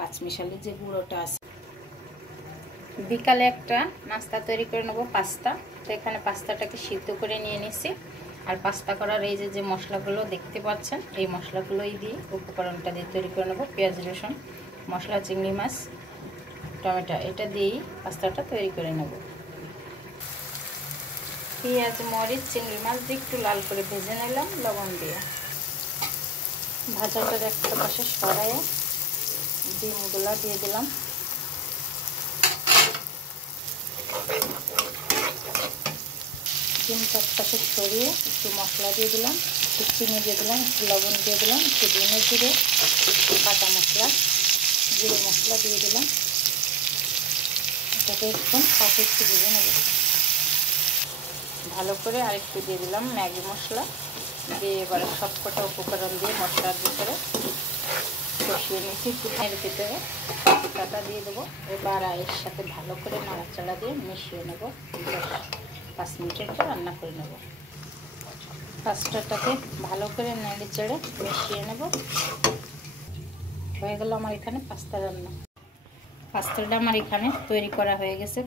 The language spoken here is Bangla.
পাঁচমিশালি যে গুঁড়োটা আছে। বিকালে একটা নাস্তা তৈরি করে নেবো, পাস্তা। তো এখানে পাস্তাটাকে সিদ্ধ করে নিয়ে নিছি। আর পাস্তা করার এই যে মশলাগুলো দেখতে পাচ্ছেন, এই মশলাগুলোই দিয়ে উপকরণটা দিয়ে তৈরি করে নেবো। পেঁয়াজ রসুন মশলা, চিংড়ি মাছ, টমেটো, এটা দিয়েই পাস্তাটা তৈরি করে নেব। পেঁয়াজ মরিচ চিংড়ি মাছ দিয়ে একটু লাল করে ভেজে নিলাম লবণ দিয়ে। ভাজাটার একটা পাশে সরাইয়ে ডিমগুলা দিয়ে দিলাম। ডিমটা এক পাশে সরিয়ে একটু মশলা দিয়ে দিলাম, একটু চিনি দিয়ে দিলাম, একটু লবণ দিয়ে দিলাম, একটু ধনে জিরে, কাঁচা মশলা, জিরে মশলা দিয়ে দিলাম। এটাকে একটু পাশে একটু ভেজে নেব ভালো করে। আর একটু দিয়ে দিলাম ম্যাগি মশলা দিয়ে এবারে সবকটা উপকরণ দিয়ে মশলার ভিতরে কষিয়ে নিচ্ছি। এর ভিতরে পাস্তাটা দিয়ে দেবো। এবার এর সাথে ভালো করে নাড়াচাড়া দিয়ে মিশিয়ে নেব। 5 মিনিটের পর রান্না করে নেব। পাস্তাটাকে ভালো করে নেড়ে চেড়ে মিশিয়ে নেব। হয়ে গেল আমার এখানে পাস্তা রান্না। পাস্তাটা আমার এখানে তৈরি করা হয়ে গেছে।